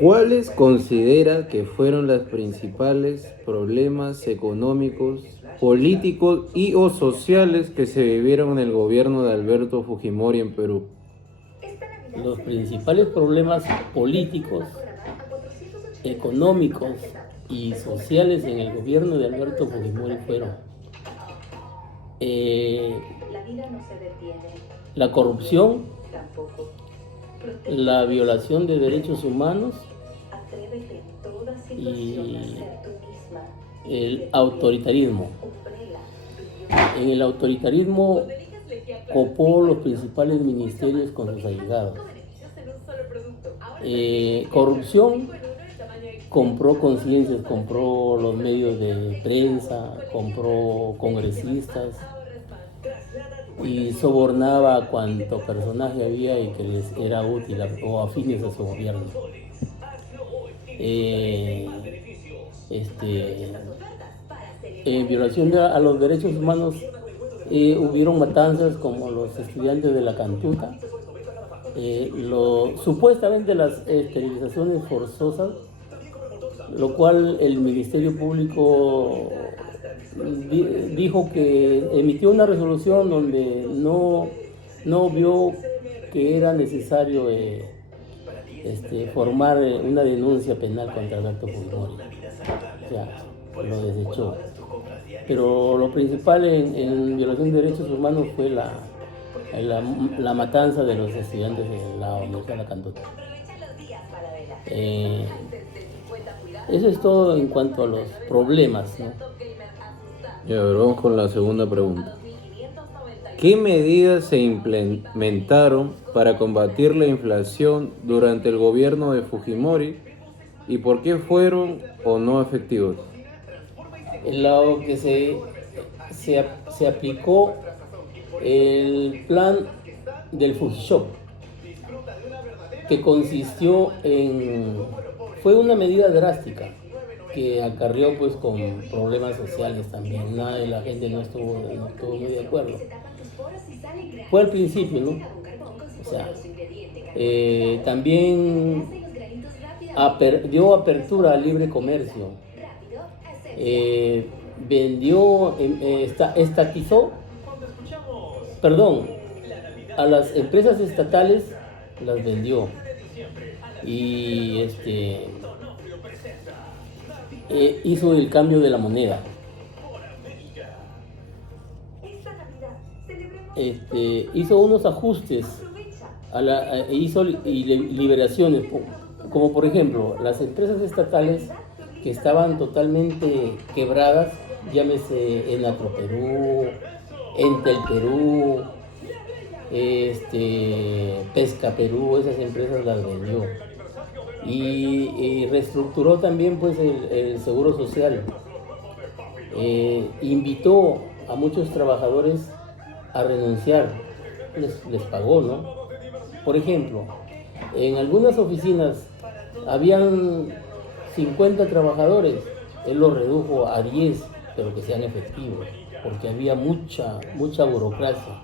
¿Cuáles considera que fueron los principales problemas económicos, políticos y o sociales que se vivieron en el gobierno de Alberto Fujimori en Perú? Los principales problemas políticos, económicos y sociales en el gobierno de Alberto Fujimori fueron la corrupción, la violación de derechos humanos y el autoritarismo. En el autoritarismo copó los principales ministerios con sus allegados. Corrupción, compró conciencias, compró los medios de prensa, compró congresistas y sobornaba a cuanto personaje había y que les era útil o afines a su gobierno. En violación a los derechos humanos, hubieron matanzas como los estudiantes de la Cantuta, supuestamente las esterilizaciones forzosas, lo cual el Ministerio Público dijo que emitió una resolución donde no vio que era necesario formar una denuncia penal contra Alberto Fujimori. O sea, lo desechó. Pero lo principal en violación de derechos humanos fue la matanza de los estudiantes de la Universidad de la Cantuta. Eso es todo en cuanto a los problemas, ¿no? Y ahora vamos con la segunda pregunta. ¿Qué medidas se implementaron para combatir la inflación durante el gobierno de Fujimori y por qué fueron o no efectivos? Lo que se aplicó el plan del Fujishop, que consistió fue una medida drástica que acarreó pues con problemas sociales también. Nada de la gente no estuvo muy de acuerdo. Fue al principio, ¿no? O sea, también dio apertura al libre comercio. Estatizó, a las empresas estatales las vendió y hizo el cambio de la moneda. Hizo unos ajustes, hizo liberaciones, como por ejemplo las empresas estatales que estaban totalmente quebradas, llámese Enatroperú, Entel Perú, Pesca Perú, esas empresas las vendió. Y reestructuró también pues el seguro social. Invitó a muchos trabajadores a renunciar, les pagó, ¿no? Por ejemplo, en algunas oficinas habían 50 trabajadores, él los redujo a 10, pero que sean efectivos, porque había mucha burocracia,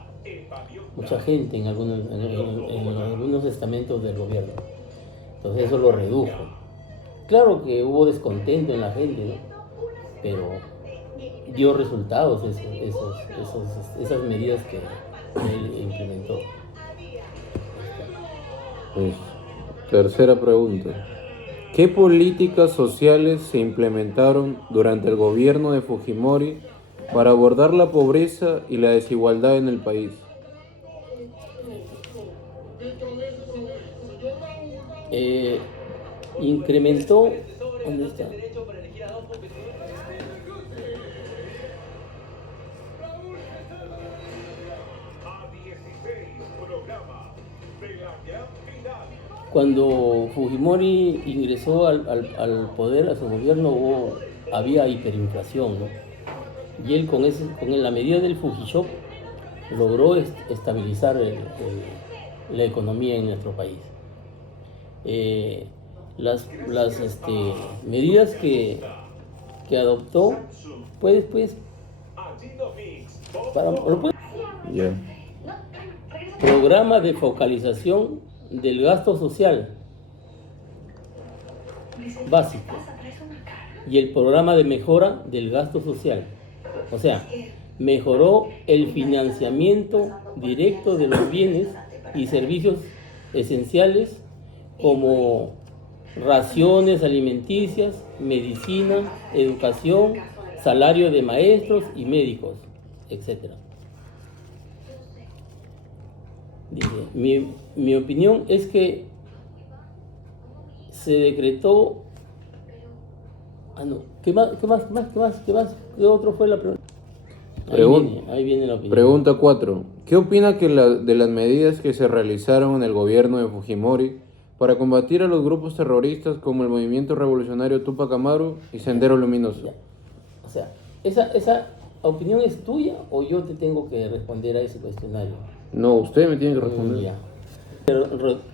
mucha gente en algunos estamentos del gobierno. Entonces eso lo redujo. Claro que hubo descontento en la gente, ¿no? Pero dio resultados esas medidas que él implementó. Pues, tercera pregunta. ¿Qué políticas sociales se implementaron durante el gobierno de Fujimori para abordar la pobreza y la desigualdad en el país? Incrementó, ¿dónde está? Cuando Fujimori ingresó al poder, a su gobierno, había hiperinflación, ¿no? Y él con la medida del Fujishop logró estabilizar la economía en nuestro país. Las medidas que adoptó, pues programa de focalización del gasto social, básico y el programa de mejora del gasto social. O sea, mejoró el financiamiento directo de los bienes y servicios esenciales como raciones alimenticias, medicina, educación, salario de maestros y médicos, etc. Dice, mi opinión es que se decretó... ¿Qué más? ¿Qué otro fue la pregunta? Ahí viene la opinión. Pregunta 4. ¿Qué opina de las medidas que se realizaron en el gobierno de Fujimori para combatir a los grupos terroristas como el Movimiento Revolucionario Tupac Amaru y Sendero Luminoso? Ya. O sea, ¿esa opinión es tuya o yo te tengo que responder a ese cuestionario? No, usted me tiene que responder. Ya.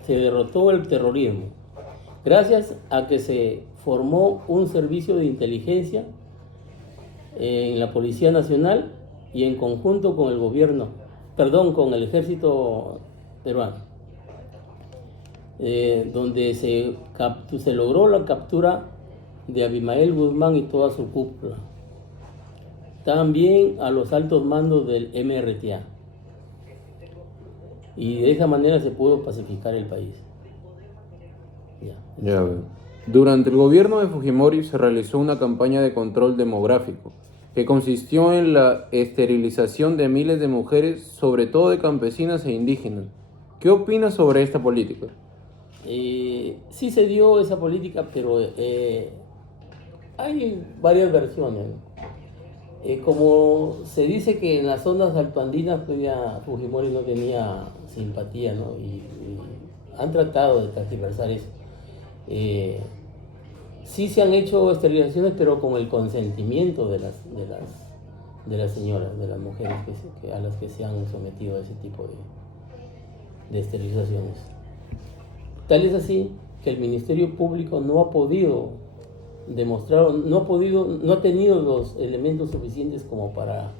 Se derrotó el terrorismo gracias a que se formó un servicio de inteligencia en la Policía Nacional y en conjunto con el gobierno, con el ejército peruano, donde se logró la captura de Abimael Guzmán y toda su cúpula, también a los altos mandos del MRTA, y de esa manera se pudo pacificar el país. Ya veo. Durante el gobierno de Fujimori se realizó una campaña de control demográfico que consistió en la esterilización de miles de mujeres, sobre todo de campesinas e indígenas. ¿Qué opinas sobre esta política? Sí se dio esa política, pero hay varias versiones. Como se dice que en las zonas altoandinas pues ya Fujimori no tenía simpatía, ¿no? Y han tratado de tergiversar eso. Sí se han hecho esterilizaciones, pero con el consentimiento de las señoras, de las mujeres a las que se han sometido a ese tipo de esterilizaciones. Tal es así que el Ministerio Público no ha podido demostrar, no ha tenido los elementos suficientes como para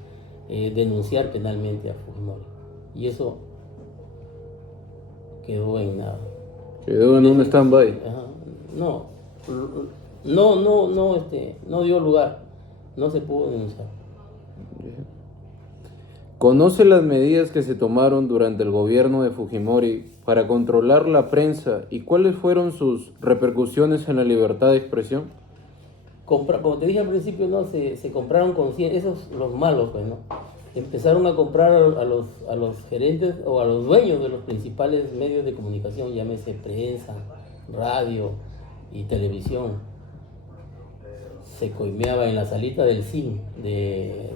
denunciar penalmente a Fujimori. Y eso quedó en nada. Quedó en un stand-by. No dio lugar, no se pudo denunciar. ¿Conoce las medidas que se tomaron durante el gobierno de Fujimori para controlar la prensa y cuáles fueron sus repercusiones en la libertad de expresión? Como te dije al principio, ¿no? Se compraron conciencia, esos los malos, pues, ¿no? Empezaron a comprar a los gerentes o a los dueños de los principales medios de comunicación, llámese prensa, radio y televisión. Se coimeaba en la salita del CIN,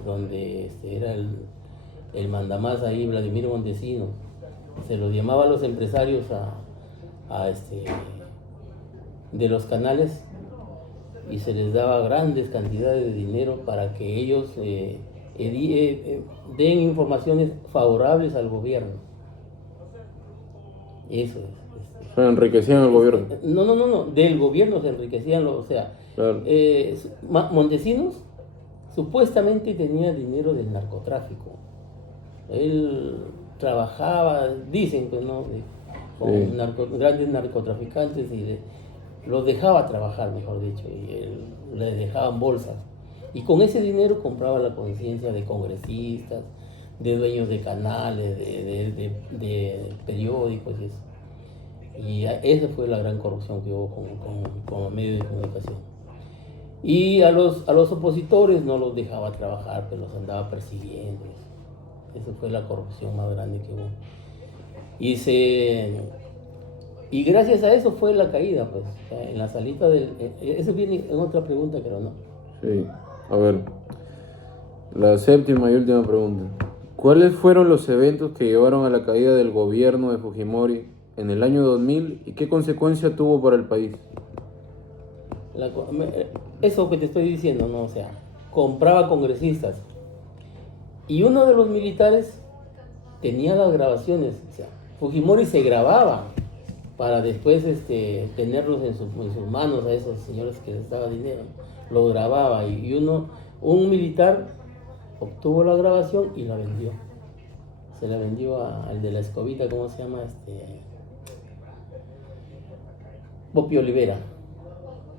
donde era el mandamás ahí, Vladimir Montesinos. Se los llamaba a los empresarios de los canales y se les daba grandes cantidades de dinero para que ellos den informaciones favorables al gobierno. Eso es. Enriquecían al gobierno. No, del gobierno se enriquecían, claro. Montesinos supuestamente tenía dinero del narcotráfico. Él trabajaba, dicen pues, ¿no? Con grandes narcotraficantes y los dejaba trabajar, mejor dicho, y les dejaban bolsas. Y con ese dinero compraba la conciencia de congresistas, de dueños de canales, de periódicos y eso. Y esa fue la gran corrupción que hubo con los medios de comunicación. Y a los opositores no los dejaba trabajar, pero los andaba persiguiendo. Esa fue la corrupción más grande que hubo. Y gracias a eso fue la caída, pues, en la salita eso viene en otra pregunta, creo, ¿no? Sí, a ver, la séptima y última pregunta. ¿Cuáles fueron los eventos que llevaron a la caída del gobierno de Fujimori en el año 2000 y qué consecuencia tuvo para el país? Eso que te estoy diciendo, ¿no? O sea, compraba congresistas y uno de los militares tenía las grabaciones. O sea, Fujimori se grababa para después tenerlos en sus manos a esos señores que les daba dinero. Lo grababa y un militar obtuvo la grabación y la vendió. Se la vendió al de la escobita, ¿cómo se llama? Popi Olivera.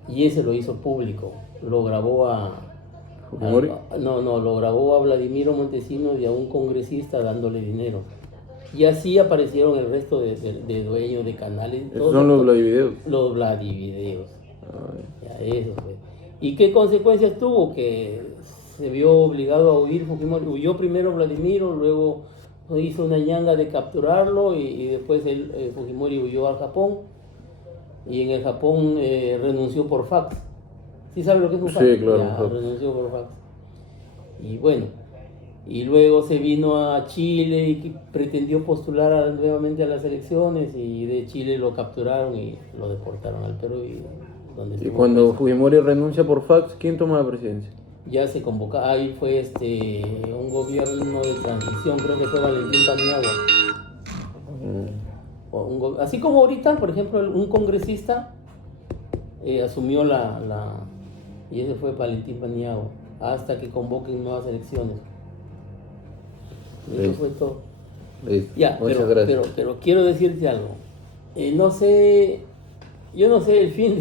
y ese lo hizo público, lo grabó ¿Fujimori? lo grabó a Vladimiro Montesinos y a un congresista dándole dinero. Y así aparecieron el resto de dueños de canales. Esos son los Vladivideos. Los Vladivideos. Ay, Ya, eso fue. ¿Y qué consecuencias tuvo? Que se vio obligado a huir Fujimori. Huyó primero Vladimiro, luego hizo una ñanga de capturarlo y después Fujimori huyó al Japón. Y en el Japón renunció por fax. ¿Sí sabe lo que es un fax? sí, claro, Ya, un fax. renunció por fax. Y bueno, y luego se vino a Chile y pretendió postular nuevamente a las elecciones y de Chile lo capturaron y lo deportaron al Perú. Donde Y estuvo cuando preso. Fujimori renuncia por fax, ¿quién toma la presidencia? Ya se convoca, ahí fue un gobierno de transición, creo que fue Valentín Paniagua. Así como ahorita, por ejemplo, un congresista asumió y ese fue Valentín Paniagua, hasta que convoquen nuevas elecciones. Eso Listo. fue todo. Listo. Ya, Muchas gracias. pero quiero decirte algo. Yo no sé el fin